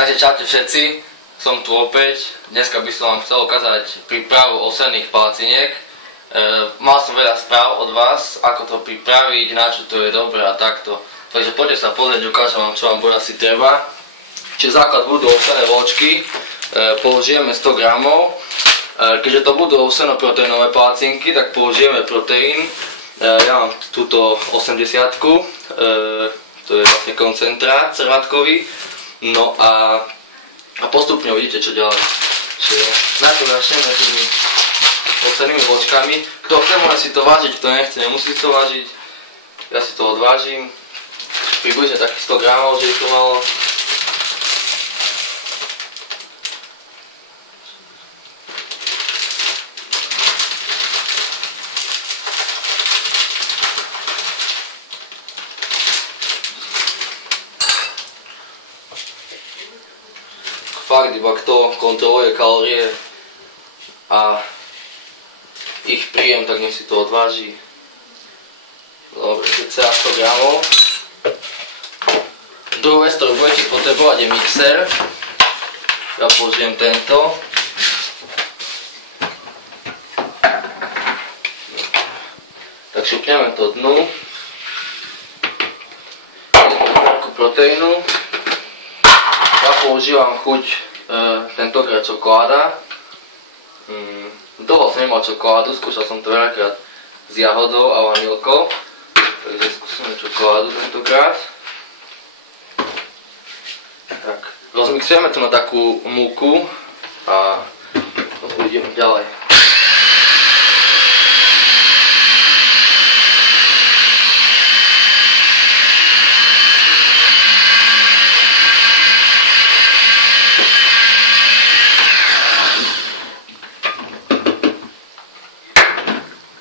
Takže čaute všetci, som tu opäť. Dneska by som vám chcel ukázať prípravu ovsených palaciniek. Mal som veľa správ od vás, ako to pripraviť, na čo to je dobré a takto. Takže poďte sa pozrieť, ukážem vám, čo vám bude asi treba. Čiže základ budú ovsené vločky, použijeme 100 gramov. Keďže to budú ovseno-proteínové palacinky, tak použijeme proteín. Ja mám túto 80, to je vlastne koncentrát crvátkový. No a postupne uvidíte, čo ďalej. Čiže najprv začneme tými ovsenými vločkami. Kto chce, môže si to vážiť, kto nechce, nemusí to vážiť. Ja si to odvážim. Približne takých 100 gramov, že je to malo. Fakt, iba kto kontroluje kalórie a ich príjem, tak nech si to odváži. Dobre, cca 100 gramov. Druhú vec, ktorú budete potrebovať, je mixer. Ja použijem tento. Tak šupneme to dnu. Jednu proteínu. Ja používam chuť tentokrát čokoláda. Dlho som nemal čokoládu, skúšal som to veľakrát s jahodou a vanilkou. Takže skúsime čokoládu tentokrát. Tak, rozmixujeme to na takú múku a ideme ďalej.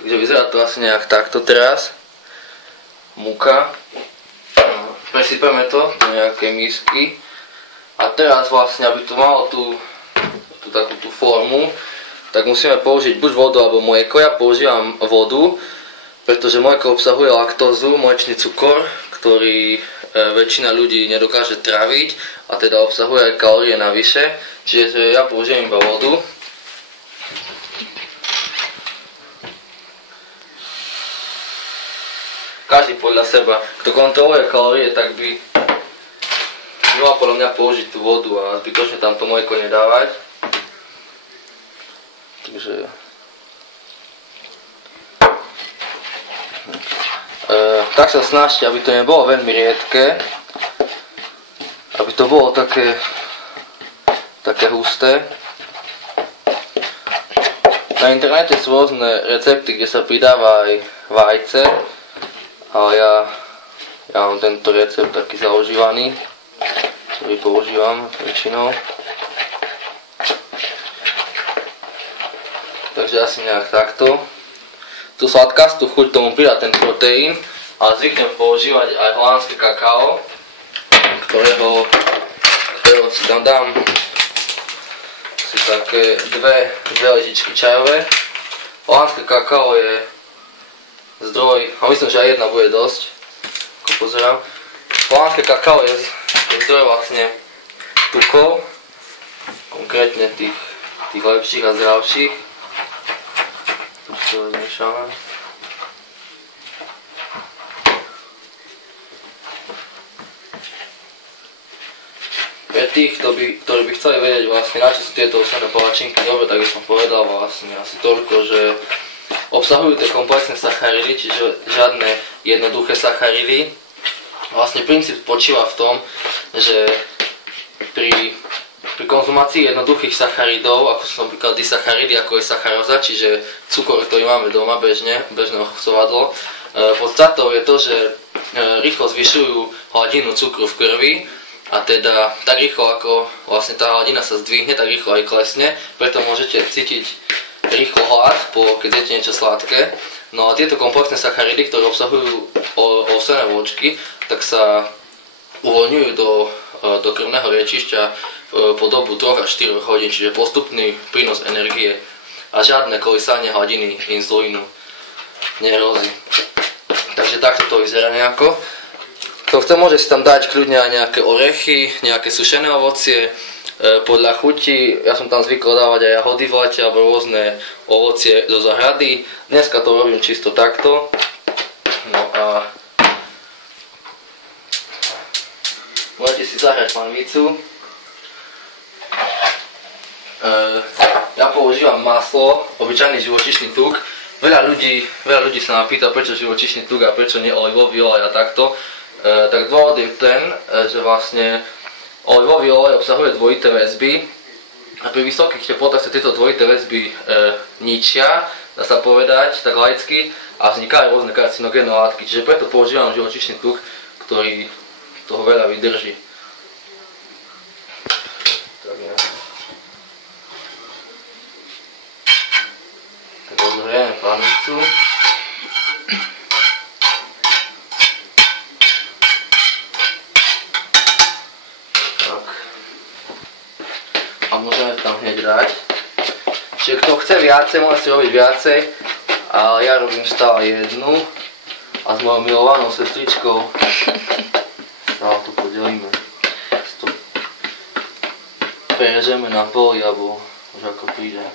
Takže vyzerá to asi nejak takto teraz. Múka. Presypeme to do nejakej misky. A teraz vlastne, aby to malo tú takú formu, tak musíme použiť buď vodu alebo mlieko. Ja používam vodu, pretože mlieko obsahuje laktózu, mliečny cukor, ktorý väčšina ľudí nedokáže tráviť a teda obsahuje aj kalórie navyše. Čiže ja použijem iba vodu. Každý podľa seba. Kto kontroluje kalórie, tak by mal podľa mňa použiť tú vodu a zbytočne tam to mlieko nedávať. Takže tak sa snažte, aby to nebolo veľmi riedke, aby to bolo také husté. Na internete sú rôzne recepty, kde sa pridáva aj vajce. Ale ja mám tento recept taký zaužívaný, ktorý používam väčšinou. Takže asi nejak takto. Tu sladkastú chuť tomu pridá ten proteín a zvyknem používať aj holandské kakao, ktorého si tam dám si také dve lyžičky čajové. Holandské kakao je zdroj, a myslím, že aj jedna bude dosť, ako pozerám. Holandské kakao je zdroj vlastne tukov, konkrétne tých lepších a zdravších. Tu si to zmiešame. Pre tých, ktorí by chceli vedieť vlastne, na čo sú tieto ovsené palačinky dobre, tak by som povedal vlastne asi toľko, že obsahujú tie komplexné sacharidy, čiže žiadne jednoduché sacharidy. Vlastne princíp spočíva v tom, že pri konzumácii jednoduchých sacharidov, ako sú napríklad disacharidy, ako je sacharóza, čiže cukor, ktorý máme doma bežné ochovadlo, podstatou je to, že rýchlo zvyšujú hladinu cukru v krvi a teda tak rýchlo, ako vlastne tá hladina sa zdvihne, tak rýchlo aj klesne, preto môžete cítiť rýchlo hlad, keď jete niečo sladké. No a tieto komplexné sacharidy, ktoré obsahujú ovsené vločky, tak sa uvoľňujú do krvného riečišťa po dobu 3 až 4 hodín, čiže postupný prínos energie a žiadne kolísanie hladiny inzulínu nehrozí. Takže takto to vyzerá nejako. Kto chce, môže si tam dať kľudne aj nejaké orechy, nejaké sušené ovocie, podľa chuti. Ja som tam zvykol dávať aj jahody v lete alebo rôzne ovocie zo zahrady. Dneska to robím čisto takto. No a môžete si zahrať panvicu. Ja používam maslo, obyčajný živočíšny tuk. Veľa ľudí sa ma pýta, prečo živočíšny tuk a prečo nie olivový olej a takto. Tak dôvod je ten, že vlastne olivový olej obsahuje dvojité väzby a pri vysokých teplotách sa tieto dvojité väzby ničia, dá sa povedať tak laicky, a vznikajú rôzne karcinogénne látky. Čiže preto používam živočíšny tuk, ktorý toho veľa vydrží. Tak rozhrieme panvicu. A môžeme tam hneď dať. Čiže kto chce viacej, môže si robiť viacej, ale ja robím stále jednu a s mojou milovanou sestričkou stále to podelíme. To prerežeme na poli, alebo už ako príde.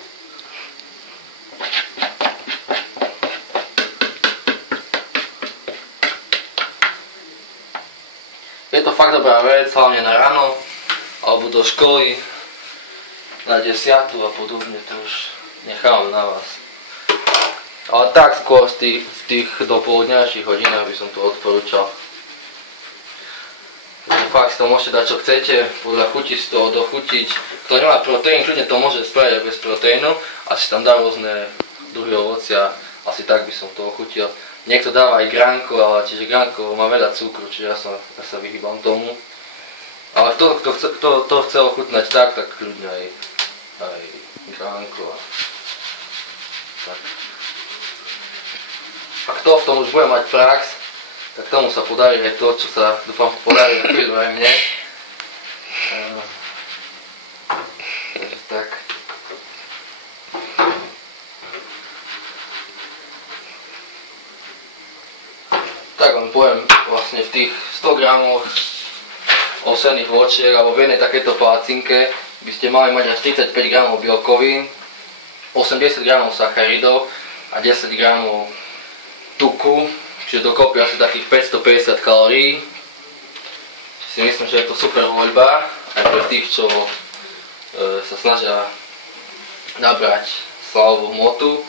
Je to fakt dobrá vec, hlavne na ráno, alebo do školy, na 10 a podobne, to už nechám na vás. Ale tak skôr v tých dopoludňajších hodinách by som to odporúčal. Takže fakt si to môžete dať čo chcete, podľa chuti si to dochutiť. Kto nemá proteín, kľudne to môže spraviť bez proteínu a si tam dá rôzne druhy ovocia, asi tak by som to ochutil. Niekto dáva aj gránko, ale čiže gránko má veľa cukru, čiže ja sa vyhýbam tomu. Ale kto to chce ochutnať tak kľudne aj gránko a tak. A kto v tom už bude mať prax, tak tomu sa podarí aj to, čo sa dúfam podarí chvíľu aj mne. Takže tak. Tak vám poviem, vlastne v tých 100 gramoch ovsených vločiek alebo v jednej takéto palacinke by ste mali mať až 35 gramov bielkovín, 80 gramov sacharidov a 10 gramov tuku, čiže dokopy asi takých 550 kalórií. Si myslím, že je to super voľba aj pre tých, čo sa snažia nabrať svalovú hmotu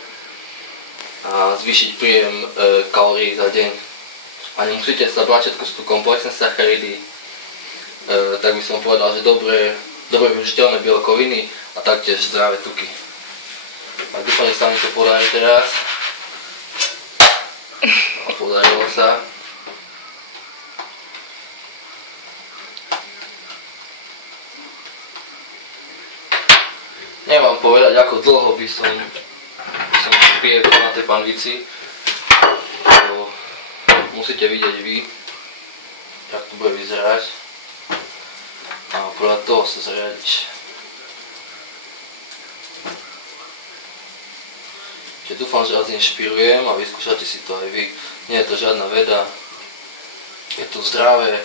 a zvýšiť príjem kalórií za deň. A nemusíte sa brať, všetko sú tu komplexné sacharidy, tak by som povedal, že dobre využiteľné bielkoviny a taktiež zdravé tuky. A dúfam, že sa mi to podarí teraz. A podarilo sa. Neviem vám povedať, ako dlho by som piekol na tej panvici. Musíte vidieť vy, jak to bude vyzerať. A podľa toho sa zariadiť. Čiže dúfam, že vás inšpirujem a vyskúšate si to aj vy. Nie je to žiadna veda, je to zdravé,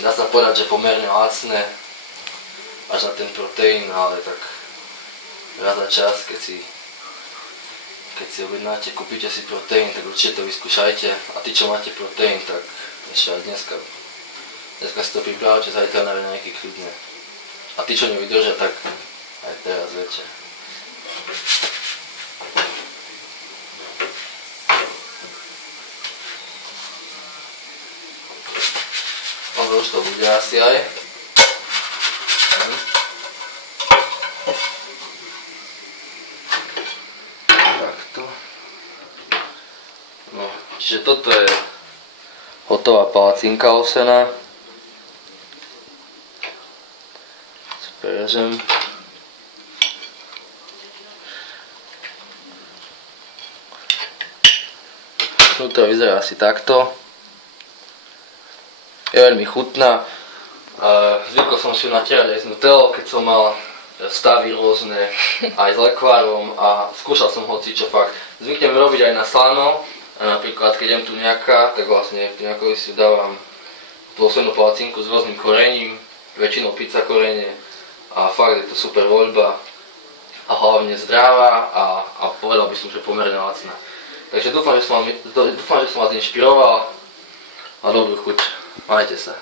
dá sa povedať, že pomerne lacné, až na ten proteín, ale tak raz za čas, keď si objednáte, kúpite si proteín, tak určite to vyskúšajte. A tí, čo máte proteín, tak ešte aj dneska si to pripravte, zajtra na raňajky kľudne. A tí, čo nevydržia, tak aj teraz večer. Už to bude asi aj. Takto. No, čiže toto je hotová palacinka ovsená. Prerežem. To vyzerá asi takto. Je veľmi chutná. Zvykol som si ju natierať aj z nutellou, keď som mal stavy rôzne, aj s lekvárom a skúšal som hocičo fakt. Zvyknem robiť aj na slano, napríklad keď jem tu nejaká, tak vlastne tu nejakovi si dávam poslednú palacinku s rôznym korením, väčšinou pizza korenie a fakt je to super voľba a hlavne zdravá a povedal by som, že pomerne lacná. Takže dúfam, že som vás inšpiroval a dobrú chuť. Majte sa.